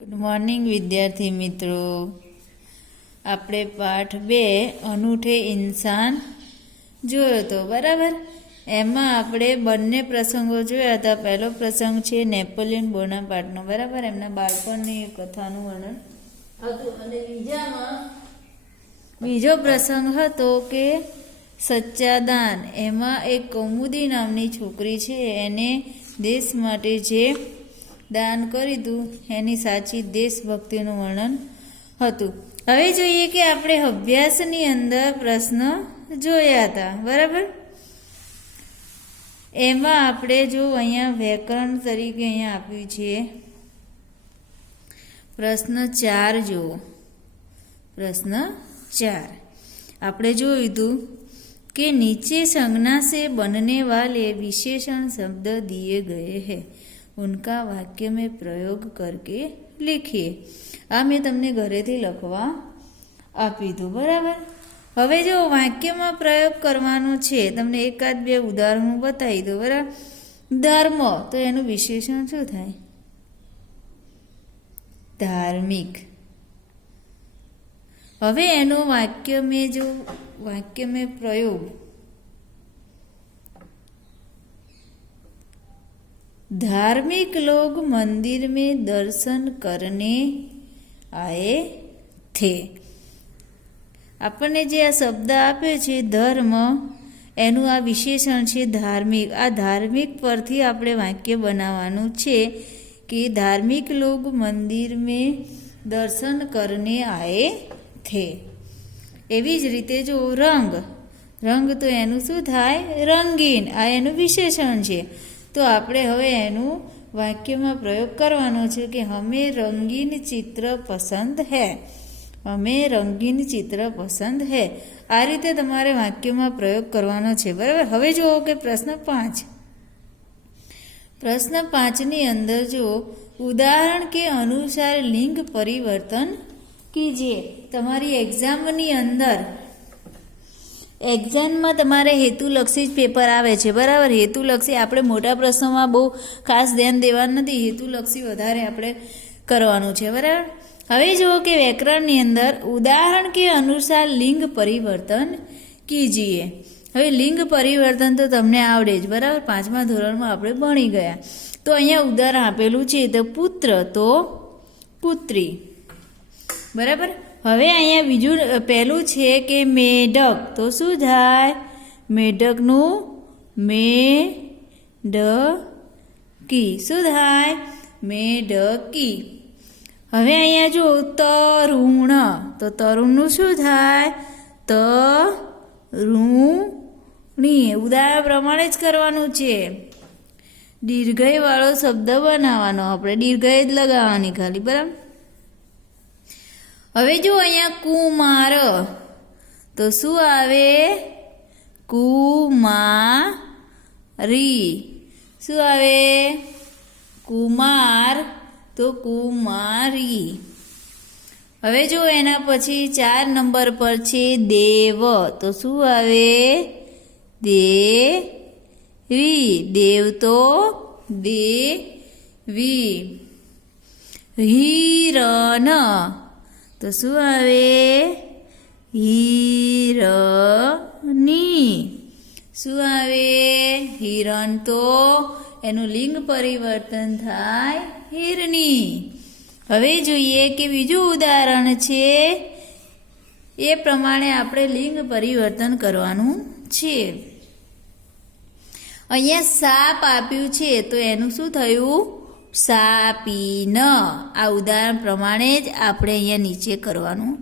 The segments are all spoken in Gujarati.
ગુડ મોર્નિંગ વિદ્યાર્થી મિત્રો, આપણે પાઠ 2 અનૂઠે ઇન્સાન જોયો હતો. બરાબર. એમાં આપણે બંને પ્રસંગો જોયા હતા. પહેલો પ્રસંગ છે નેપોલિયન બોનાપાર્ટનો, બરાબર, એમના બાળપણની કથાનું વર્ણન હતું. અને બીજો પ્રસંગ હતો કે સચ્ચા દાન. એમાં એક કૌમુદી નામની છોકરી છે, એને દેશ માટે જે દાન કરી હતું એની સાચી દેશભક્તિનું વર્ણન હતું. હવે જોઈએ કે આપણે અભ્યાસની અંદર પ્રશ્ન જોયા હતા. બરાબર. એમાં આપણે જો અહીંયા વ્યાકરણ તરીકે અહીંયા આપ્યું છે પ્રશ્ન 4 જુઓ. પ્રશ્ન 4 આપણે જોયું હતું कि नीचे संज्ञा से बनने वाले विशेषण शब्द दिए गए हैं, उनका वाक्य में प्रयोग करके लिखिए. આ મેં તમને ઘરેથી લખવા આપી દઉં. બરાબર. હવે જો વાક્યમાં પ્રયોગ કરવાનો છે, તમને એકાદ બે ઉદાહરણો બતાવી દો. બરાબર. ધર્મ, તો એનું વિશેષણ શું થાય? ધાર્મિક. હવે એનો वाक्य में प्रयोग धार्मिक लोग मंदिर में दर्शन करने आए थे. આપણને જે આ શબ્દ આપ્યો છે ધર્મ, એનું આ વિશેષણ છે ધાર્મિક. આ ધાર્મિક પરથી આપણે વાક્ય બનાવવાનું છે કે धार्मिक लोग मंदिर में दर्शन करने आए थे. એવી જ રીતે જો રંગ, તો એનું શું થાય? રંગીન. આ એનું વિશેષણ છે. તો આપણે હવે એનું વાક્યમાં પ્રયોગ કરવાનો છે કે હમે રંગીન ચિત્ર પસંદ હૈ. હમે રંગીન ચિત્ર પસંદ હૈ. આ રીતે તમારે વાક્યમાં પ્રયોગ કરવાનો છે. બરાબર. હવે જુઓ કે પ્રશ્ન 5. પ્રશ્ન 5ની અંદર જો ઉદાહરણ કે અનુસાર લિંગ પરિવર્તન કીજીએ. તમારી એક્ઝામની અંદર એક્ઝામમાં તમારે હેતુલક્ષી જ પેપર આવે છે. બરાબર. હેતુલક્ષી આપણે મોટા પ્રશ્નોમાં બહુ ખાસ ધ્યાન દેવાનું નથી, હેતુલક્ષી વધારે આપણે કરવાનું છે. બરાબર. હવે જુઓ કે વ્યાકરણની અંદર ઉદાહરણ કે અનુસાર લિંગ પરિવર્તન કીજીએ. હવે લિંગ પરિવર્તન તો તમને આવડે જ. બરાબર. 5મા ધોરણમાં આપણે ભણી ગયા. તો અહીંયા ઉદાહરણ આપેલું છે, તો પુત્ર તો પુત્રી. બરાબર. હવે અહીંયા બીજું પહેલું છે કે મેઢક, તો શું થાય? મેઢકનું મેઢકી. શું થાય? મેઢકી. હવે અહીંયા જો તરુણ, તો તરુણનું શું થાય? તરુણી. ઉદાહરણ પ્રમાણે જ કરવાનું છે. દીર્ઘય વાળો શબ્દ બનાવવાનો, આપણે દીર્ઘય જ લગાવવાની ખાલી. બરાબર. હવે જો અહીંયા કુમાર, તો શું આવે? કુમારી. શું આવે? કુમાર, તો કુમારી. હવે જો એના પછી 4 નંબર પર છે દેવ, તો શું આવે? દેવી. દેવ તો દેવી. હિરણ, તો શું આવે? હિરની. શું આવે? હિરણ, તો એનું લિંગ પરિવર્તન થાય હિરની. હવે જોઈએ કે બીજું ઉદાહરણ છે, એ પ્રમાણે આપણે લિંગ પરિવર્તન કરવાનું છે. અહીંયા સાપ આપ્યું છે, તો એનું શું થયું? સાપીન. આ ઉદાહરણ પ્રમાણે જ આપણે અહીંયા નીચે કરવાનું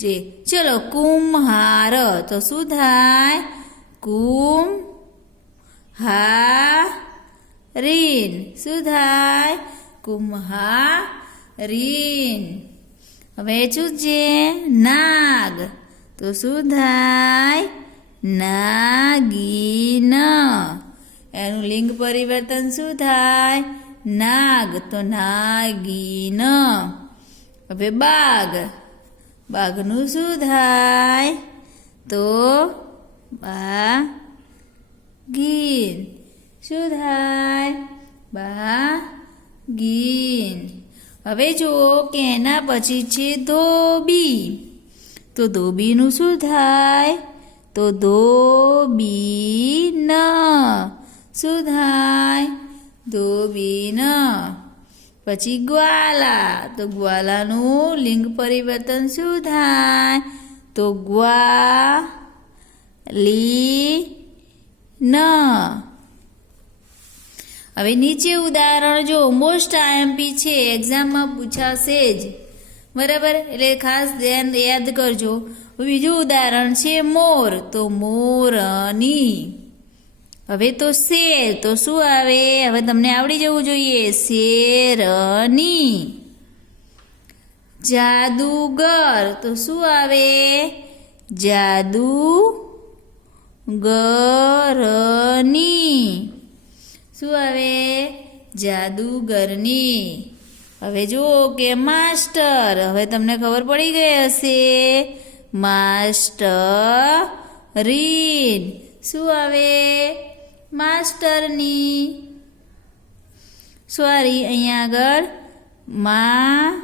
છે. ચલો કુમ્હાર, તો શું થાય? કુમ્હારીન. શું થાય? કુમ્હારીન. હવે શું છે? નાગ, તો શું થાય? નાગીન. એનું લિંગ પરિવર્તન શું થાય? નાગ, તો નાગીન. હવે બાઘ, બાઘનું શું થાય? તો બાઘીન. શું થાય? બાઘીન. હવે જુઓ કે એના પછી છે ધોબી. તો ધોબીનું શું થાય? તો ધોબીન. શું થાય? ધોબીન. પછી ગ્વાલા. તો ગ્વાલાનું લિંગ પરિવર્તન શું થાય? તો ગ્વાલીન. હવે નીચે ઉદાહરણ જો મોસ્ટ આઈએમપી છે, એક્ઝામમાં પૂછાશે જ, બરાબર? એટલે ખાસ ધ્યાન યાદ કરજો. બીજું ઉદાહરણ છે મોર. તો મોરની. હવે તો શેર. તો શું આવે? હવે તમને આવડી જવું જોઈએ. શેરની. જાદુગર. તો શું આવે? જાદુગરની. શું આવે? જાદુગરની. હવે જુઓ કે માસ્ટર. હવે તમને ખબર પડી ગઈ હશે. માસ્ટરીન. શું આવે? માસ્ટરની. સોરી, અહીંયા આગળ માસ્ટરની.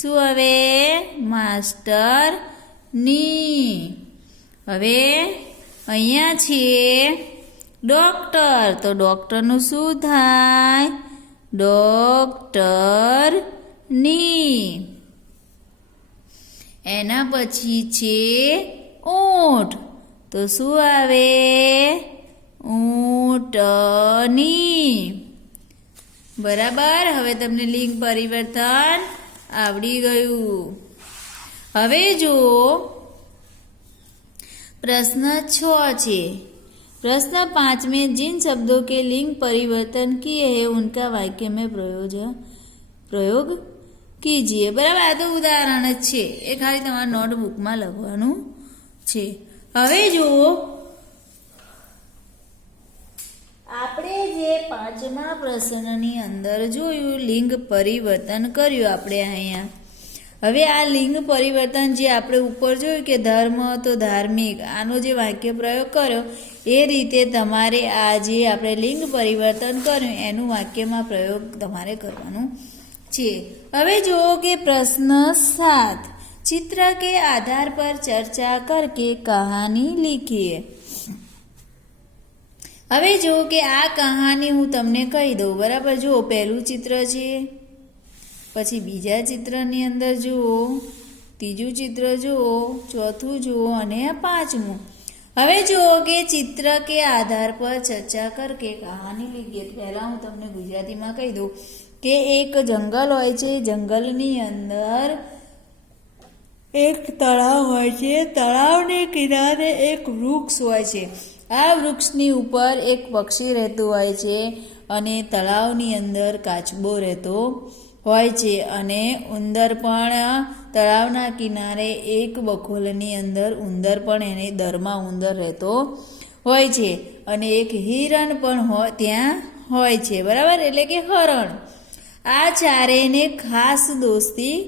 શું આવે? માસ્ટરની. હવે અહીંયા છે ડોક્ટર. તો ડોક્ટરનું શું થાય? ડોક્ટરની. એના પછી છે ઊંટ. તો શું આવે? ઊંટની. બરાબર. હવે તમને લિંગ પરિવર્તન આવડી ગયું. હવે જુઓ प्रश्न 6 છે. प्रश्न 5 में जिन शब्दों के लिंग परिवर्तन किए हैं उनका वाक्य में प्रयोग कीजिए. બરાબર. આ તો ઉદાહરણ જ છે, એ ખાલી તમારા નોટબુકમાં લખવાનું છે. હવે જુઓ આપણે જે 5મા પ્રશ્નની અંદર જોયું લિંગ પરિવર્તન કર્યું આપણે અહીંયા. હવે આ લિંગ પરિવર્તન જે આપણે ઉપર જોયું કે ધર્મ તો ધાર્મિક, આનો જે વાક્ય પ્રયોગ કર્યો એ રીતે તમારે આ જે આપણે લિંગ પરિવર્તન કર્યું એનું વાક્યમાં પ્રયોગ તમારે કરવાનું છે. હવે જુઓ કે પ્રશ્ન 7 चित्र के आधार पर चर्चा करके कहानी लिखिए. હવે જુઓ કે આ કહાની હું તમને કહી દઉં. બરાબર. જુઓ પહેલું ચિત્ર છે, પછી બીજા ચિત્રની અંદર જુઓ, ત્રીજું ચિત્ર જુઓ, ચોથું જુઓ અને 5મું. હવે જુઓ કે ચિત્ર કે આધાર પર ચર્ચા કરકે કહાની લીધીએ. પહેલાં હું તમને ગુજરાતીમાં કહી દઉં કે એક જંગલ હોય છે, જંગલની અંદર એક તળાવ હોય છે, તળાવને કિનારે એક વૃક્ષ હોય છે. આ વૃક્ષની ઉપર એક પક્ષી રહેતું હોય છે અને તળાવની અંદર કાચબો રહેતો હોય છે અને ઉંદર પણ તળાવના કિનારે એક બખોલની અંદર ઉંદર પણ એની દરમાં ઉંદર રહેતો હોય છે અને એક હિરણ પણ ત્યાં હોય છે. બરાબર. એટલે કે હરણ. આ ચારેયને ખાસ દોસ્તી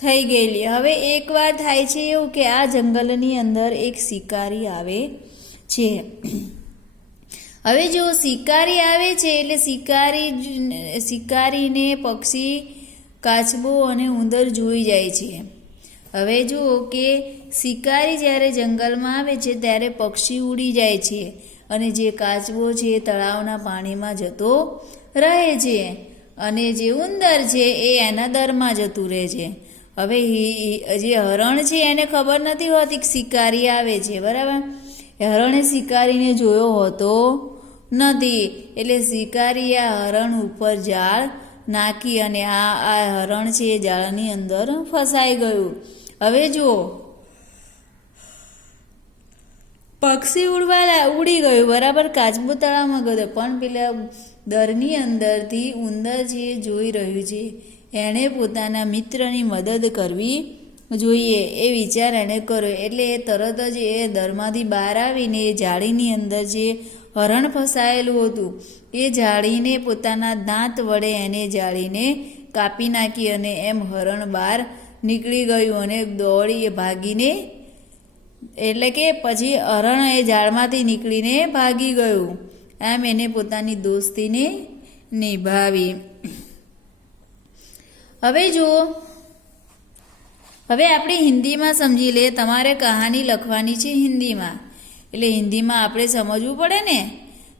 થઈ ગયેલી. હવે એકવાર થાય છે એવું કે આ જંગલની અંદર એક શિકારી આવે છે. હવે જો શિકારી આવે છે એટલે શિકારીને પક્ષી, કાચબો અને ઉંદર જોઈ જાય છે. હવે જુઓ કે શિકારી જ્યારે જંગલમાં આવે છે ત્યારે પક્ષી ઉડી જાય છે અને જે કાચબો છે તળાવના પાણીમાં જતો રહે છે અને જે ઉંદર છે એ એના દરમાં જતું રહે છે. હવે જે હરણ છે એને ખબર નથી હોતી કે શિકારી આવે છે. બરાબર. હરણે શિકારીને જોયો હોતો નથી એટલે શિકારીએ આ હરણ ઉપર જાળ નાખી અને આ હરણ છે એ જાળની અંદર ફસાઈ ગયું. હવે જુઓ પક્ષી ઉડી ગયું. બરાબર. કાચબો તળાવમાં ગયો પણ પેલા દરની અંદરથી ઉંદર છે એ જોઈ રહ્યું છે. એણે પોતાના મિત્રની મદદ કરવી જોઈએ એ વિચાર એણે કર્યો. એટલે એ તરત જ એ દરમાંથી બહાર આવીને એ જાળીની અંદર જે હરણ ફસાયેલું હતું એ જાળીને પોતાના દાંત વડે એને જાળીને કાપી નાખી અને એમ હરણ બહાર નીકળી ગયું અને દોડી ભાગીને, એટલે કે પછી હરણ એ ઝાડમાંથી નીકળીને ભાગી ગયું આમ એને પોતાની દોસ્તીને નિભાવી. હવે જુઓ, હવે આપણે હિન્દીમાં સમજી લે. તમારે કહાની લખવાની છે હિન્દીમાં, એટલે હિન્દીમાં આપણે સમજવું પડે ને.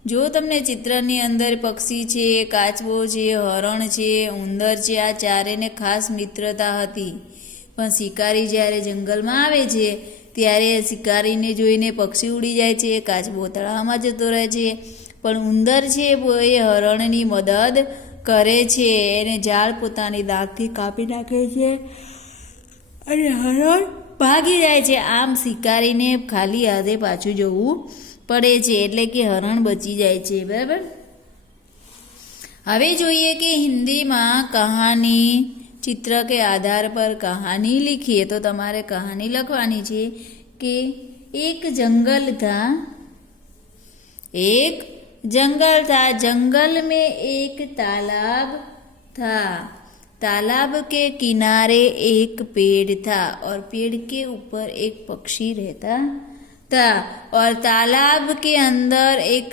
જો તમને ચિત્રની અંદર પક્ષી છે, કાચબો છે, હરણ છે, ઉંદર છે, આ ચારેને ખાસ મિત્રતા હતી. પણ શિકારી જ્યારે જંગલમાં આવે છે ત્યારે શિકારીને જોઈને પક્ષી ઉડી જાય છે, કાચબો તળાવમાં જતો રહે છે. પણ ઉંદર છે એ હરણની મદદ કરે છે, એને ઝાડ પોતાની દાંતથી કાપી નાખે છે અને હરણ ભાગી જાય છે. આમ શિકારીને ખાલી હાથે પાછું જવું પડે છે, એટલે કે હરણ બચી જાય છે. બરાબર. હવે જોઈએ કે હિન્દીમાં કહાની चित्र के आधार पर कहानी लिखिए. तो तमारे कहानी लखवानी छे कि एक जंगल था, एक जंगल था, जंगल में एक तालाब था, तालाब के किनारे एक पेड़ था और पेड़ के ऊपर एक पक्षी रहता था और तालाब के अंदर एक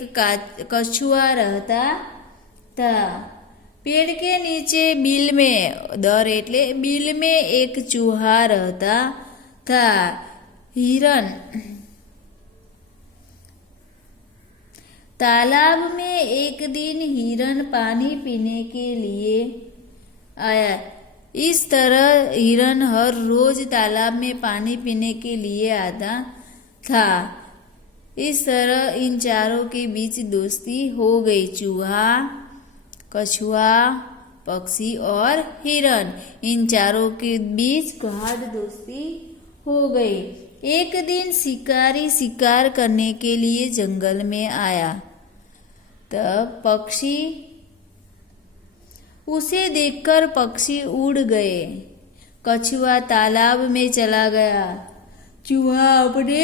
कछुआ रहता था. पेड़ के नीचे बिल में, दर एटले बिल में एक चूहा रहता था. हिरन. तालाब में एक दिन हिरन पानी पीने के लिए आया. इस तरह हिरन हर रोज तालाब में पानी पीने के लिए आता था. इस तरह इन चारों के बीच दोस्ती हो गई. चूहा, कछुआ, पक्षी और हिरन, इन चारों के बीच गाढ़ दोस्ती हो गई. एक दिन शिकारी शिकार करने के लिए जंगल में आया. तब पक्षी, उसे देखकर पक्षी उड़ गए. कछुआ तालाब में चला गया. चूहा अपने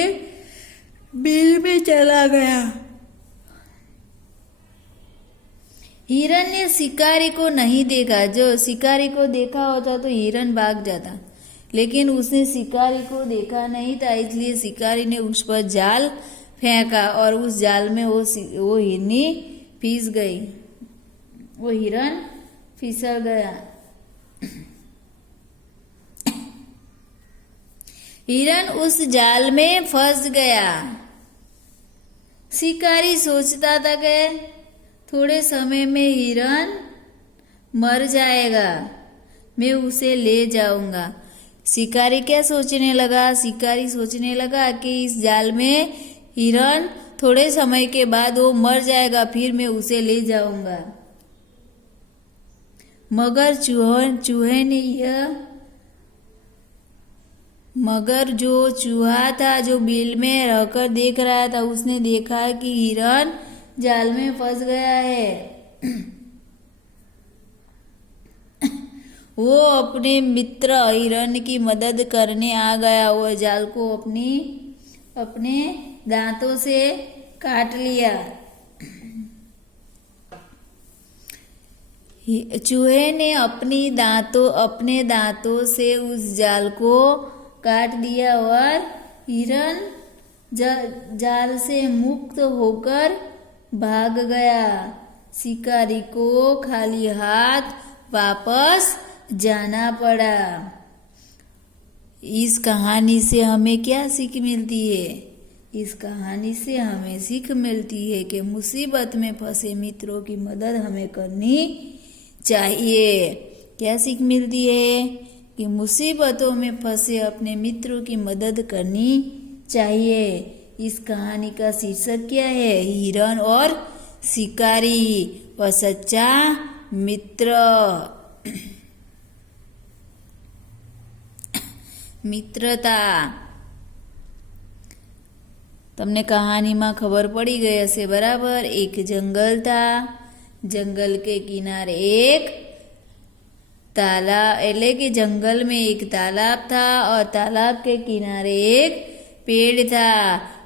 बिल में चला गया. हिरन ने शिकारी को नहीं देखा. जो शिकारी को देखा होता तो हिरन भाग जाता, लेकिन उसने शिकारी को देखा नहीं था, इसलिए शिकारी ने उस पर जाल फेंका और उस जाल में वो हिरनी फंस गई, वो हिरन फिसल गया. हिरन उस जाल में फंस गया. शिकारी सोचता था कि थोड़े समय में हिरन मर जाएगा, मैं उसे ले जाऊंगा. शिकारी क्या सोचने लगा? शिकारी सोचने लगा कि इस जाल में हिरन थोड़े समय के बाद वो मर जाएगा, फिर मैं उसे ले जाऊंगा. मगर जो चूहा था, जो बिल में रहकर देख रहा था, उसने देखा कि हिरन जाल में फंस गया है. वो अपने मित्र हिरन की मदद करने आ गया. वो जाल को अपने दांतों से काट लिया. चूहे ने अपने दांतों से उस जाल को काट दिया और हिरन जाल से मुक्त होकर भाग गया. शिकारी को खाली हाथ वापस जाना पड़ा. इस कहानी से हमें क्या सीख मिलती है? इस कहानी से हमें सीख मिलती है कि मुसीबत में फंसे मित्रों की मदद हमें करनी चाहिए. क्या सीख मिलती है? कि मुसीबतों में फंसे अपने मित्रों की मदद करनी चाहिए. इस कहानी का शीर्षक क्या है? हिरन और शिकारी व सच्चा मित्र. મિત્રતા. તમને કહાનીમાં ખબર પડી ગઈ હશે, બરાબર? એક જંગલ था, जंगल के किनारे एक तालाब, એટલે કે जंगल में एक तालाब था और तालाब के किनारे एक पेड़ था.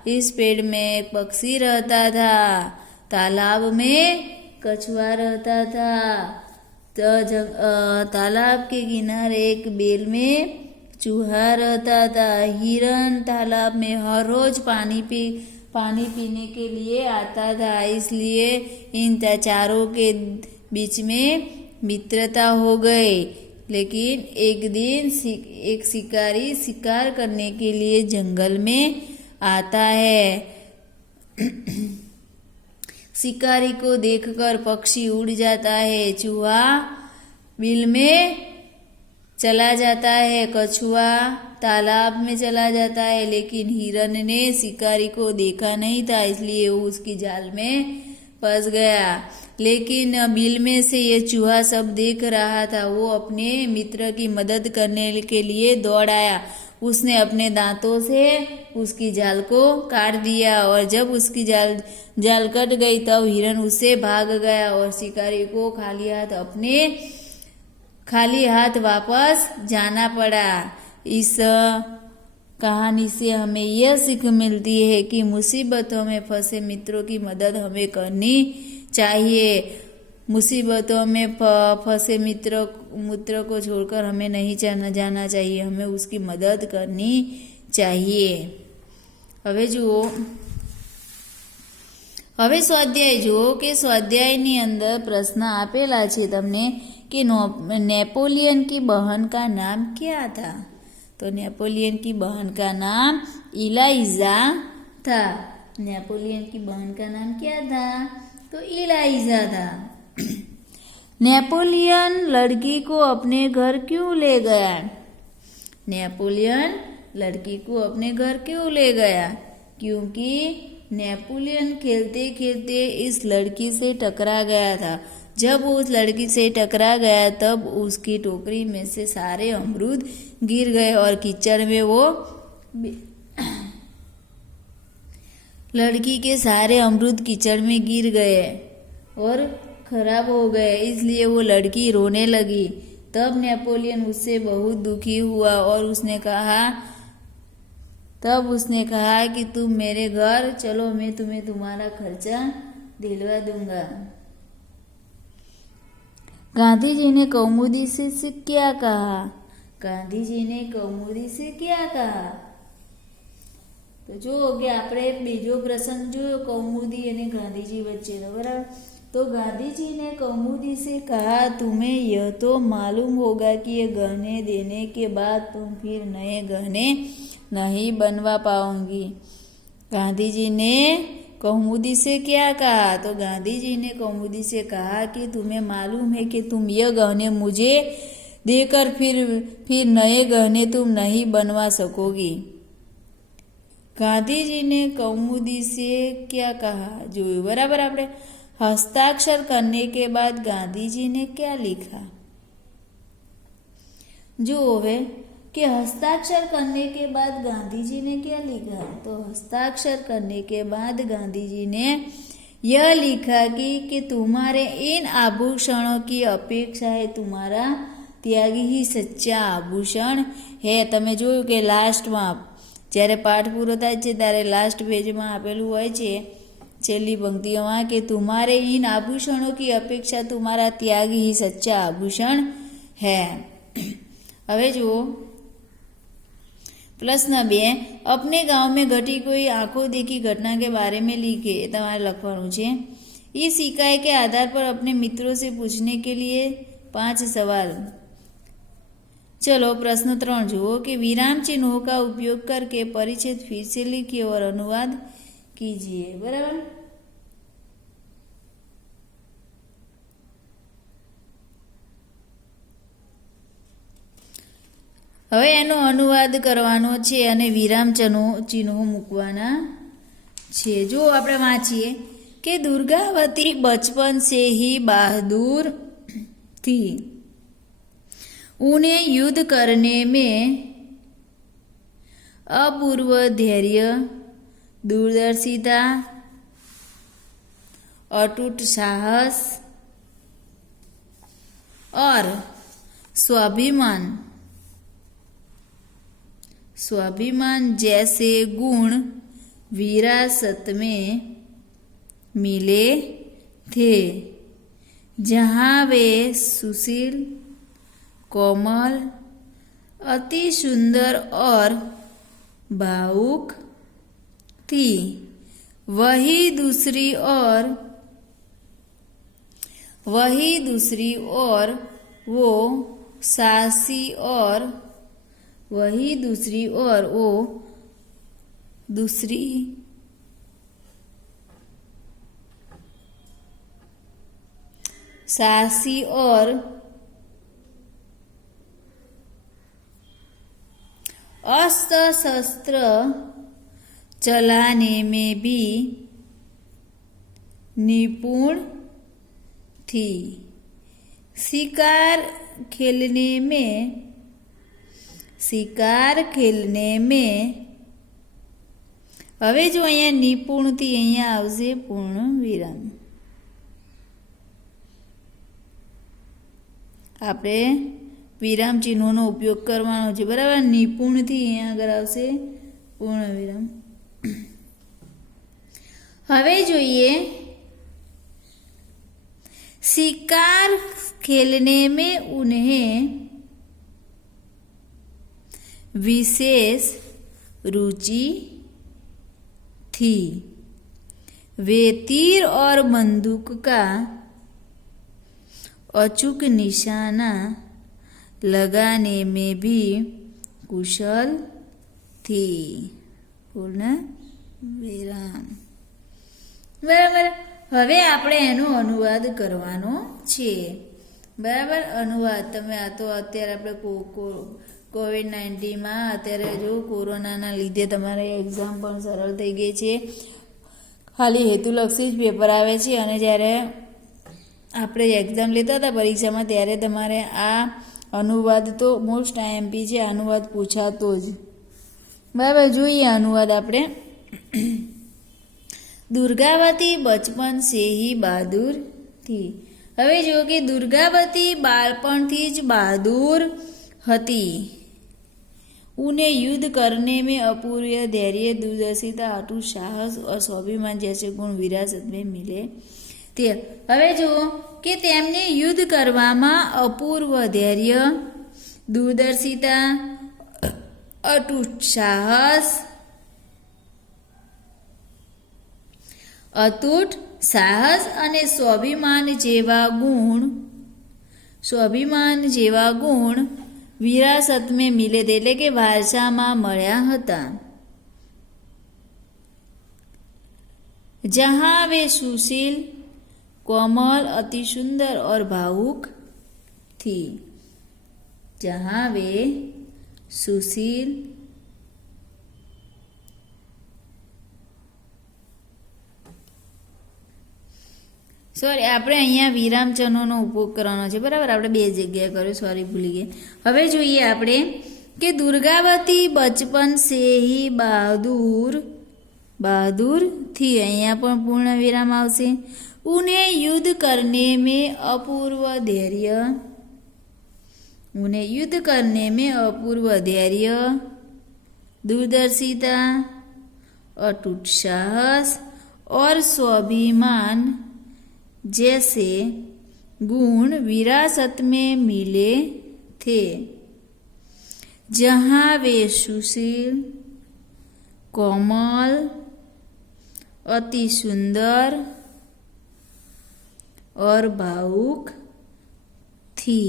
इस पेड़ में एक पक्षी रहता था. तालाब में कछुआ रहता था. तो तालाब के किनारे एक बेल में चूहा रहता था. हिरन तालाब में हर रोज पानी पीने के लिए आता था, इसलिए इन चारों के बीच में मित्रता हो गई। लेकिन एक दिन एक शिकारी शिकार करने के लिए जंगल में आता है। शिकारी को देखकर पक्षी उड़ जाता है, चूहा बिल में चला जाता है, कछुआ तालाब में चला जाता है। लेकिन हिरन ने शिकारी को देखा नहीं था, इसलिए वो उसकी जाल में फंस गया। लेकिन बिल में से ये चूहा सब देख रहा था। वो अपने मित्र की मदद करने के लिए दौड़ आया। उसने अपने दांतों से उसकी जाल को काट दिया और जब उसकी जाल कट गई तब हिरन उससे भाग गया और शिकारी को खाली हाथ वापस जाना पड़ा। इस कहानी से हमें यह सीख मिलती है कि मुसीबतों में फंसे मित्रों की मदद हमें करनी चाहिए। मुसीबतों में फंसे मित्र को छोड़कर हमें नहीं जाना चाहिए, हमें उसकी मदद करनी चाहिए। હવે સ્વાધ્યાય જુઓ કે સ્વાધ્યાયની અંદર પ્રશ્ન આપેલા છે તમને कि नेपोलियन की बहन का नाम क्या था। तो नेपोलियन की बहन का नाम इलाइजा था। नेपोलियन की बहन का नाम क्या था? तो इलाइजा था। नेपोलियन लड़की को अपने घर क्यों ले गया? नेपोलियन लड़की को अपने घर क्यों ले गया? क्योंकि नेपोलियन खेलते खेलते इस लड़की से टकरा गया था। जब वो उस लड़की से टकरा गया तब उसकी टोकरी में से सारे अमरूद गिर गए और कीचड़ में वो लड़की के सारे अमरूद कीचड़ में गिर गए और खराब हो गए, इसलिए वो लड़की रोने लगी। तब नेपोलियन उससे बहुत दुखी हुआ और उसने कहा कि तुम मेरे घर चलो, मैं तुम्हें तुम्हारा खर्चा दिलवा दूंगा। गांधी जी ने कौमुदी से क्या कहा? गांधी जी ने कौमुदी से क्या कहा? तो जो कि આપણે બીજો પ્રસંગ જોયો કૌमुदी અને ગાંધીજી વચ્ચેનો, બરાબર। तो गांधी जी ने कौमुदी से कहा, तुम्हें यह तो मालूम होगा कि ये गहने देने के बाद तुम फिर नए गहने नहीं बनवा पाओगी। गांधी जी ने कौमुदी से क्या कहा? तो गांधी जी ने कौमुदी से कहा कि तुम्हें मालूम है कि तुम यह गहने मुझे देकर फिर नए गहने तुम नहीं बनवा सकोगी। गांधी जी ने कौमुदी से क्या कहा? जो बराबर आपने हस्ताक्षर करने के बाद गांधी जी ने क्या लिखा? जो है कि हस्ताक्षर करने के बाद गांधी जी ने क्या लिखा? तो हस्ताक्षर करने के बाद गांधी जी ने यह लिखा कि तुम्हारे इन आभूषणों की अपेक्षा है तुम्हारा त्याग ही सच्चा आभूषण है। तमे जोयुं के लास्ट में જ્યારે પાઠ પૂરો થાય છે ત્યારે લાસ્ટ પેજમાં આપેલું હોય છે છેલ્લી પંક્તિઓમાં કે तुम्हारे इन आभूषणों की अपेक्षा तुम्हारा त्याग ही सच्चा आभूषण है। હવે જુઓ प्रश्न 2, अपने गांव में घटी कोई आंखों देखी घटना के बारे में लिखे। તમારે લખવાનું છે। इस इकाई के आधार पर अपने मित्रों से पूछने के लिए 5 सवाल। चलो प्रश्न 3 जुओ कि विराम चिन्हों का उपयोग करके परिच्छेद फिर से लिखिए और अनुवाद कीजिए। बराबर। હવે એનો અનુવાદ કરવાનો છે અને વિરામ ચિહ્નો મૂકવાના છે। જો આપણે વાંચીએ કે दुर्गावती बचपन से ही बहादुर थी, उन्हें युद्ध करने में अपूर्व धैर्य, दूरदर्शिता, अटूट साहस और स्वाभिमान जैसे गुण विरासत में मिले थे। जहाँ वे सुशील, कोमल, अति सुंदर और भावुक थी, वही दूसरी ओर वो साहसी और वही दूसरी ओर वो दूसरी साहसी और अस्त्र शस्त्र चलाने में भी निपुण थी। शिकार खेलने में હવે જો અહીંયા નિપુણથી અહીંયા આવશે પૂર્ણ વિરામ. આપણે વિરામ ચિહ્નોનો ઉપયોગ કરવાનો છે, બરાબર. નિપુણથી અહીંયા આગળ આવશે પૂર્ણ વિરામ. હવે જોઈએ शिकार खेलने में उन्हें विशेष रुचि थी। वे तीर और बंदूक का अचूक निशाना लगाने में भी कुशल थी। पूर्ण विराम. बराबर. હવે આપણે એનો અનુવાદ કરવાનો છે, બરાબર. અનુવાદ તમે આ તો અત્યારે આપણે COVID-19માં અત્યારે જો કોરોનાના લીધે તમારે એક્ઝામ પણ સરળ થઈ ગઈ છે, ખાલી હેતુલક્ષી જ પેપર આવે છે. અને જ્યારે આપણે એક્ઝામ લેતા હતા પરીક્ષામાં ત્યારે તમારે આ અનુવાદ તો મોસ્ટ આઈએમપી છે, અનુવાદ પૂછાતો જ, બરાબર. જોઈએ અનુવાદ આપણે. दुर्गावती बचपन से ही बहादुर थी. હવે જો કે दुर्गावती बालपणથી જ बहादुर હતી. उन्हें युद्ध करने में अपूर्व धैर्य, दूरदर्शिता, अटूट साहस और स्वाभिमान जैसे गुण विरासत में मिले थे. હવે જો કે તેમને યુદ્ધ કરવામાં અપૂર્વ ધૈર્ય, દૂરદર્શિતા, અટૂટ સાહસ અને સ્વાભિમાન જેવા ગુણ વિરાસત મેં મિલે થે, એટલે કે વારસામાં મળ્યા હતા. जहाँ वे सुशील, कोमल, अति सुंदर और भावुक थी. जहाँ वे सुशील, સોરી આપણે અહીંયા વિરામ ચિહ્નોનો ઉપયોગ કરવાનો છે, બરાબર. આપણે બે જગ્યાએ કર્યો, સોરી ભૂલી ગઈ. હવે જોઈએ આપણે કે दुर्गावती बचपन से ही बहादुर थी. અહીંયા પણ પૂર્ણ વિરામ આવશે. उन्हें युद्ध करने में अपूर्व धैर्य, दूरदर्शिता, अटूट साहस और स्वाभिमान जैसे गुण विरासत में मिले थे. जहाँ वे सुशील, कोमल, अति सुंदर और भावुक थी.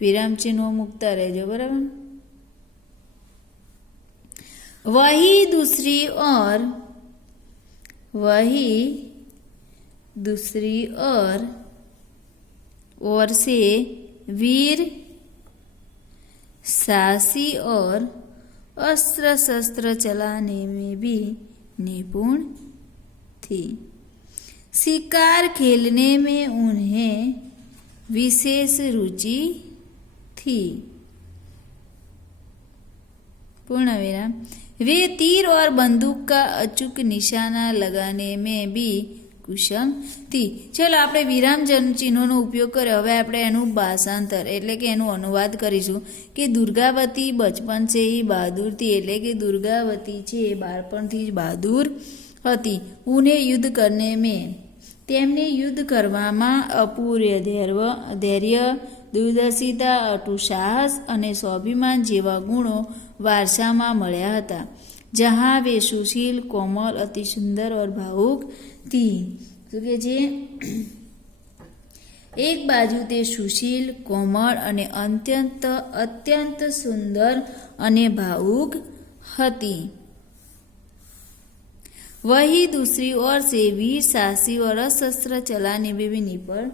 विराम चिन्हों मुकता रहेजो, बराबर. वही दूसरी ओर से वीर, साहसी और अस्त्र शस्त्र चलाने में भी निपुण थी. शिकार खेलने में उन्हें विशेष रुचि थी. पूर्ण विराम. वे तीर और बंदूक का अचूक निशाना लगाने में भी કુશળ થી. ચલો આપણે વિરામ ચિહ્નોનો ઉપયોગ કર્યો. હવે આપણે એનું ભાષાંતર એટલે કે એનું અનુવાદ કરીશું કે दुर्गावती बचपन से ही बहादुर थी, એટલે કે दुर्गावती છે એ બાળપણથી જ બહાદુર હતી. ઉને યુદ્ધ કરને મેં, તેમને યુદ્ધ કરવામાં અપૂર્વ ધૈર્ય, દૂરદર્શિતા, અટૂટ સાહસ અને સ્વાભિમાન જેવા ગુણો વારસામાં મળ્યા હતા. जहाँ वे सुशील कोमल अति सुंदर और भावुक थी। तो के जे एक बाजू ते सुशील कोमल अने अत्यंत सुंदर अने भावुक हती, वही दूसरी ओर से वीर साहसी और अशस्त्र चलाने में भी निपुण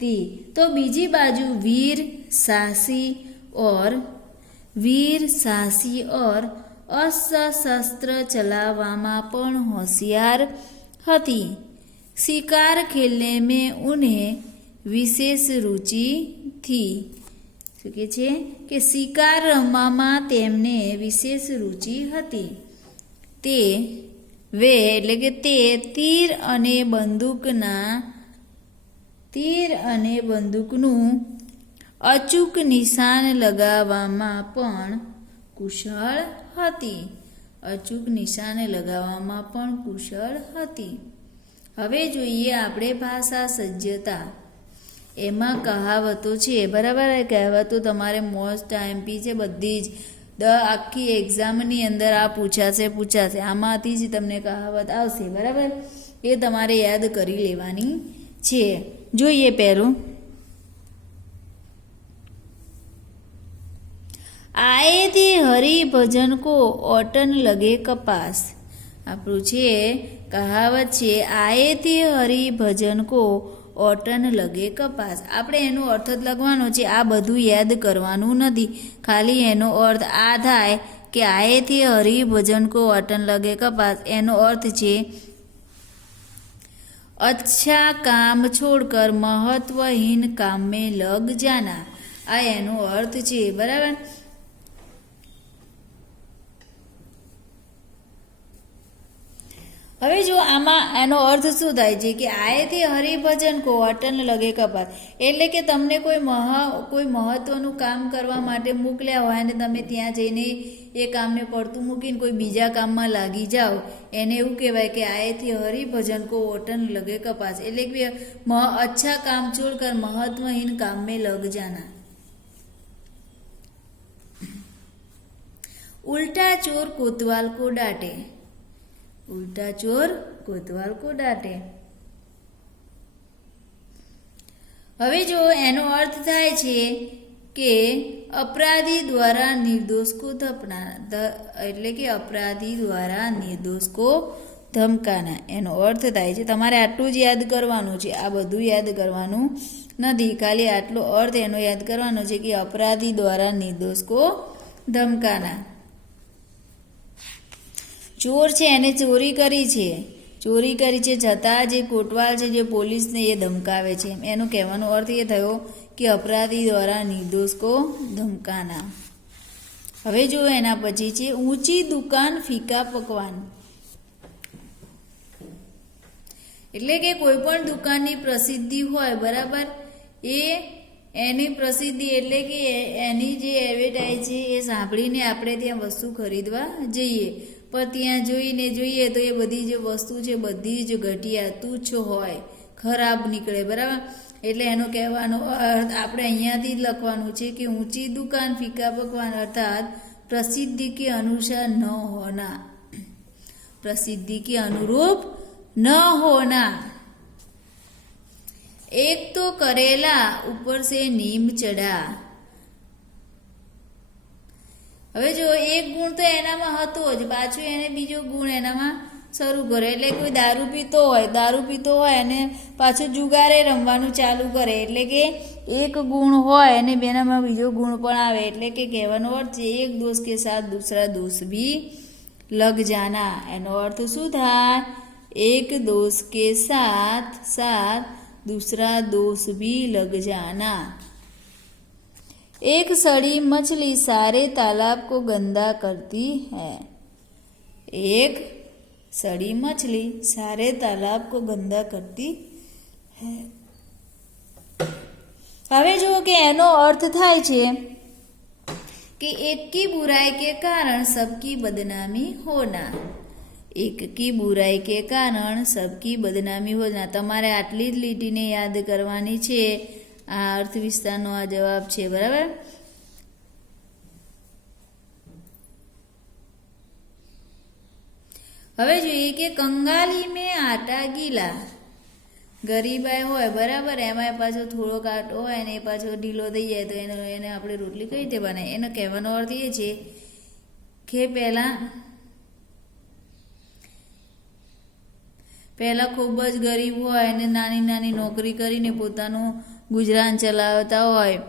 थी। तो बीजी बाजू वीर साहसी और अशस्त्र चलावामां पण होशियार हती। शिकार खेलने में उन्हें विशेष रुचि थी। શું કહે છે કે શિકાર રમવામાં તેમને વિશેષ રુચિ હતી। તે એટલે કે તે તીર અને બંદૂકનું અચૂક નિશાન લગાવવામાં પણ કુશળ હતી। હવે જોઈએ આપણે ભાષા સજ્જતા। એમાં કહાવતો છે, બરાબર। કહેવતો તમારે મોસ્ટ આઈએમપી છે બધી જ, આખી એક્ઝામની અંદર આ પૂછાશે। આમાંથી જ તમને કહાવત આવશે, બરાબર। એ તમારે યાદ કરી લેવાની છે। જોઈએ પહેલું, આયે તે હરિભજન કો ઓટન લગે કપાસ। આપણું છે કહાવત છે, આયે તે હરિભજન કો ઓટન લગે કપાસ। આપણે એનો અર્થ જ લખવાનો છે, આ બધું યાદ કરવાનું નથી। ખાલી એનો અર્થ આ થાય કે આયેથી હરિભજન કો ઓટન લગે કપાસ, એનો અર્થ છે अच्छा काम छोड़कर महत्वहीन काम में लग जाना। आ एनो अर्थ छे, बराबर। હવે જો આમાં એનો અર્થ શું થાય છે કે આયેથી હરિભજન કો અટન લગે કપાસ, એટલે કે તમને કોઈ મહત્વનું કામ કરવા માટે મોકલ્યા હોય અને તમે ત્યાં જઈને એ કામને પડતું મૂકીને કોઈ બીજા કામમાં લાગી જાઓ, એને એવું કહેવાય કે આયેથી હરિભજન કો અટન લગે કપાસ, એટલે કે અચ્છા કામ છોડકર મહત્વહીન કામ में लग जाना। उल्टा चोर कोतवाल को डांटे। उल्टा चोर कोतवाल को डांटे। હવે જો એનો અર્થ થાય છે કે અપરાધી દ્વારા નિર્દોષ કો ધમકાના, એટલે કે અપરાધી દ્વારા નિર્દોષ કો ધમકાના, એનો અર્થ થાય છે। તમારે આટલું જ યાદ કરવાનું છે, આ બધું યાદ કરવાનું નથી, ખાલી આટલો અર્થ એનો યાદ કરવાનો છે કે અપરાધી દ્વારા નિર્દોષ કો ધમકાના। ચોર છે એને ચોરી કરી છે છતાં જે કોટવાલ છે, જે પોલીસને એ ધમકાવે છે, એનો કહેવાનો અર્થ એ થયો કે અપરાધી દ્વારા નિર્દોષ કો ધમકાના। હવે જો એના પછી છે ઊંચી દુકાન ફીકા પકવાન, એટલે કે કોઈ પણ દુકાનની પ્રસિદ્ધિ હોય, બરાબર, એની પ્રસિદ્ધિ એટલે કે એની જે એડવર્ટાઇઝ છે એ સાંભળીને આપણે ત્યાં વસ્તુ ખરીદવા જઈએ, પણ ત્યાં જોઈને જોઈએ તો એ બધી જે વસ્તુ છે બધી જ ઘટિયા તુચ્છ હોય, ખરાબ નીકળે, બરાબર। એટલે એનો કહેવાનો અર્થ આપણે અહીંયાથી જ લખવાનું છે કે ઊંચી દુકાન ફીકા પકવાન, અર્થાત પ્રસિદ્ધિ કે અનુસાર ન હોના, પ્રસિદ્ધિ કે અનુરૂપ ન હોના। एक तो करेला ऊपर से नीम चढ़ा। હવે જો એક ગુણ તો એનામાં હતો જ, પાછું એને બીજો ગુણ એનામાં શરૂ કરે, એટલે કોઈ દારૂ પીતો હોય અને પાછું જુગારે રમવાનું ચાલુ કરે, એટલે કે એક ગુણ હોય અને બેનામાં બીજો ગુણ પણ આવે, એટલે કે કહેવાનો અર્થ છે એક દોષ કે સાથ दूसरा दोष भी लग जाना। એનો અર્થ શું થાય? એક दोष के साथ दूसरा दोष भी लग जाना। एक सड़ी मछली सारे तालाब को गंदा करती है। एक सड़ी मछली सारे तालाब को गंदा करती है। હવે જો કે એનો અર્થ થાય છે કે એક की बुराई के कारण सबकी बदनामी होना। एक की बुराई के कारण सबकी बदनामी होना। તમારે આટલી જ લીટીને યાદ કરવાની છે। આ અર્થ વિસ્તારનો આ જવાબ છે, બરાબર। હવે જોઈએ કે કંગાલી મેં આટા ગીલા, ગરીબાઈ હોય બરાબર, એમાં પાછો થોડોક આટો હોય ને એ પાછો ઢીલો થઈ જાય તો એને આપણે રોટલી કઈ રીતે બનાવીએ? એનો કહેવાનો અર્થ એ છે કે પહેલાં ખૂબ જ ગરીબ હોય અને નાની નાની નોકરી કરીને પોતાનું ગુજરાન ચલાવતા હોય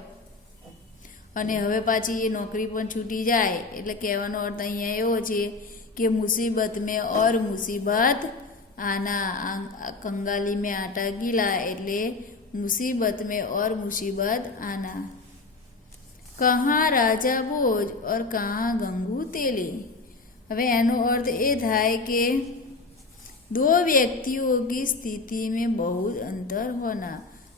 અને હવે પાછી એ નોકરી પણ છૂટી જાય, એટલે કહેવાનો અર્થ અહીંયા એવો છે કે મુસીબત મેં ઓર મુસીબત આના, કંગાલી મેં આટા ગીલા એટલે મુસીબત મેં ઓર મુસીબત આના। કहाँ રાજા ભોજ ઓર કहाँ ગંગુ તેલી, હવે એનો અર્થ એ થાય કે दो व्यक्तियों की स्थिति में बहुत अंतर होना।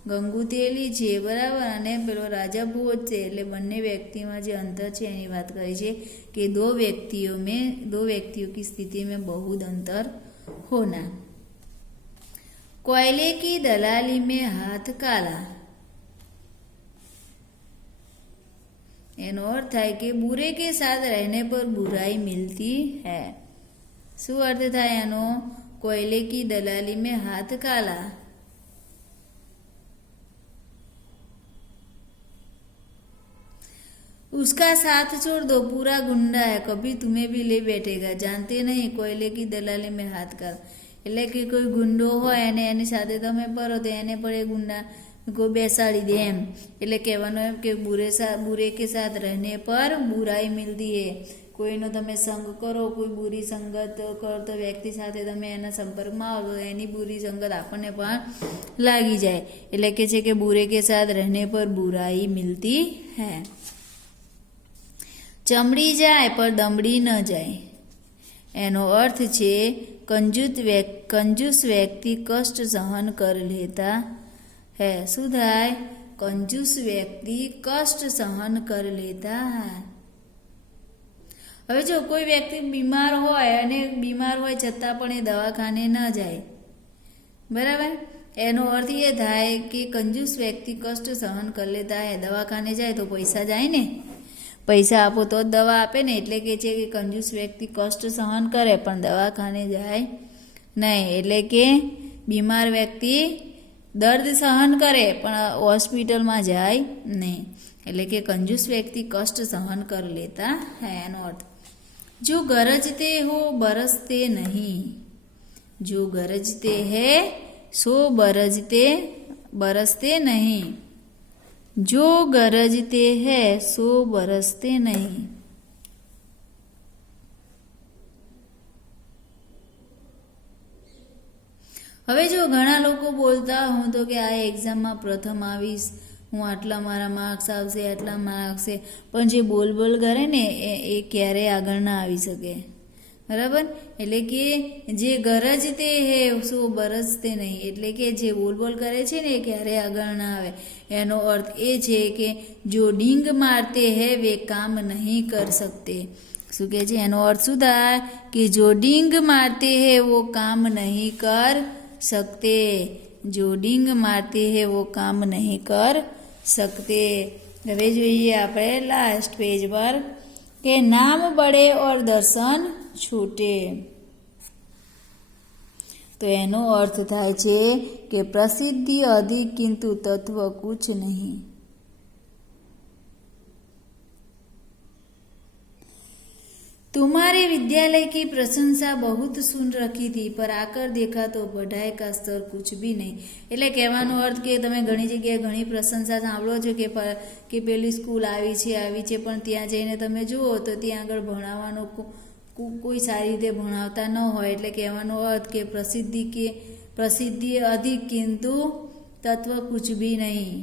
गंगू तेली છે બરાબર અને પેલો રાજા ભોજ છે એટલે બંને વ્યક્તિમાં જે અંતર છે એની વાત કરી છે કે दो व्यक्तियों की स्थिति में बहुत अंतर होना। कोयले की दलाली में हाथ काला, એનો અર્થ થાય કે बुरे के साथ रहने पर बुराई मिलती है। શું અર્થ થાય એનો? कोयले की दलाली में हाथ काला, उसका साथ छोड़ दो पूरा गुंडा है कभी तुम्हें भी ले बैठेगा, जानते नहीं कोयले की दलाली में हाथ काला, એટલે કે કોઈ ગુંડો હોય અને એની સાથે તમે પરો તો એને પણ એ ગુંડા કોઈ બેસાડી દે એમ, એટલે કહેવાનું એમ કે બુરે કે સાથ રહેને પર બુરાઈ મિલતી હે, કોઈનો તમે સંગ કરો, કોઈ બુરી સંગત કરતો વ્યક્તિ સાથે તમે એના સંપર્કમાં આવો તો એની બુરી સંગત આપણને પણ લાગી જાય, એટલે કે છે કે બુરે કે સાથ રહેને પર બુરાઈ મિલતી હે। ચમડી જાય પર દમડી ન જાય, એનો અર્થ છે કંજૂસ વ્યક્તિ કષ્ટ સહન કરી લેતા હે। શું થાય? કંજૂસ વ્યક્તિ કષ્ટ સહન કરી લેતા હે। હવે જો કોઈ વ્યક્તિ બીમાર હોય અને બીમાર હોય છતાં પણ એ દવાખાને ન જાય બરાબર, એનો અર્થ એ થાય કે કંજૂસ વ્યક્તિ કષ્ટ સહન કરી લેતા હે। દવાખાને જાય તો પૈસા જાય ને, પૈસા આપો તો જ દવા આપે ને, એટલે કે છે કે કંજૂસ વ્યક્તિ કષ્ટ સહન કરે પણ દવાખાને જાય નહીં, એટલે કે બીમાર વ્યક્તિ દર્દ સહન કરે પણ હોસ્પિટલમાં જાય નહીં, એટલે કે કંજૂસ વ્યક્તિ કષ્ટ સહન કરી લેતા હે એનો અર્થ। जो गरजते हो बरसते नहीं, जो गरजते हैं सो बरसते नहीं, जो गरजते हैं सो बरसते नहीं। હવે જો ઘણા લોકો બોલતા હું તો કે આ એક્ઝામમાં પ્રથમ આવીશ, હું આટલા મારા માર્ક્સ આવશે, આટલા માર્ક્સ છે, પણ જે બોલ કરે ને એ ક્યારેય આગળ ના આવી શકે બરાબર, એટલે કે જે ગરજ તે હે સો બરસતે નહીં, એટલે કે જે બોલ કરે છે ને એ ક્યારેય આગળ ના આવે, એનો અર્થ એ છે કે જો ડીંગ મારતે હે વે કામ નહીં કર सकते। શું કહે છે? એનો અર્થ શું થાય કે જો ડીંગ મારતે હે વો કામ નહીં કર सकते, जो ડીંગ મારતે હે વો કામ નહીં કર सकते। હવે જોઈએ આપણે લાસ્ટ પેજ પર કે નામ બડે ઓર દર્શન છૂટે, તો એનો અર્થ થાય છે કે પ્રસિદ્ધિ અધિક કિંતુ તત્વ કુછ નહીં। तुम्हारे विद्यालय की प्रशंसा बहुत सुन रखी थी पर आकर देखा तो पढ़ाई का स्तर कुछ भी नहीं, એટલે કહેવાનો અર્થ કે તમે ઘણી જગ્યાએ ઘણી પ્રશંસા સાંભળો છો કે પેલી સ્કૂલ આવી છે પણ ત્યાં જઈને તમે જુઓ તો ત્યાં આગળ ભણાવવાનું કોઈ સારી રીતે ભણાવતા ન હોય, એટલે કહેવાનો અર્થ કે પ્રસિદ્ધિ અધિક કિંતુ તત્વ कुछ भी नहीं।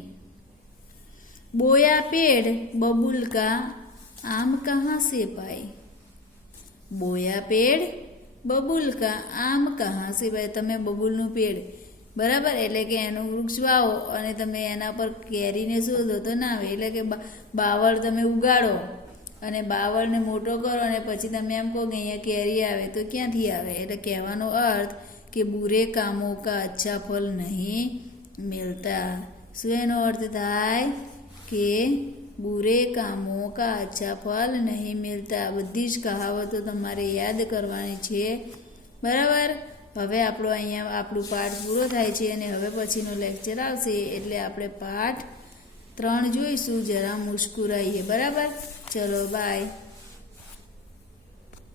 बोया पेड़ बबूल का आम कहाँ से पाए, બોયા પેડ બબૂલ કા આમ કહા સે ભાઈ, તમે બબૂલનું પેડ બરાબર એટલે કે એનું વૃક્ષ વાવો અને તમે એના પર કેરીને શોધો તો ના આવે, એટલે કે બાવળ તમે ઉગાડો અને બાવળને મોટો કરો અને પછી તમે એમ કહો કે અહીંયા કેરી આવે તો ક્યાંથી આવે, એટલે કહેવાનો અર્થ કે બુરે કામો કા અચ્છા ફલ નહીં મિલતા। શું એનો અર્થ થાય કે बुरे कामों का अच्छा फल नहीं मिलता। बधी ज कहावतो तमारे याद करवानी छे બરાબર. હવે આપણું પાઠ પૂરો થાય છે અને હવે પછીનો લેક્ચર આવશે એટલે આપણે પાઠ 3 જોઈશું. જરા મુસ્કુરાઈએ. બરાબર. ચલો બાય.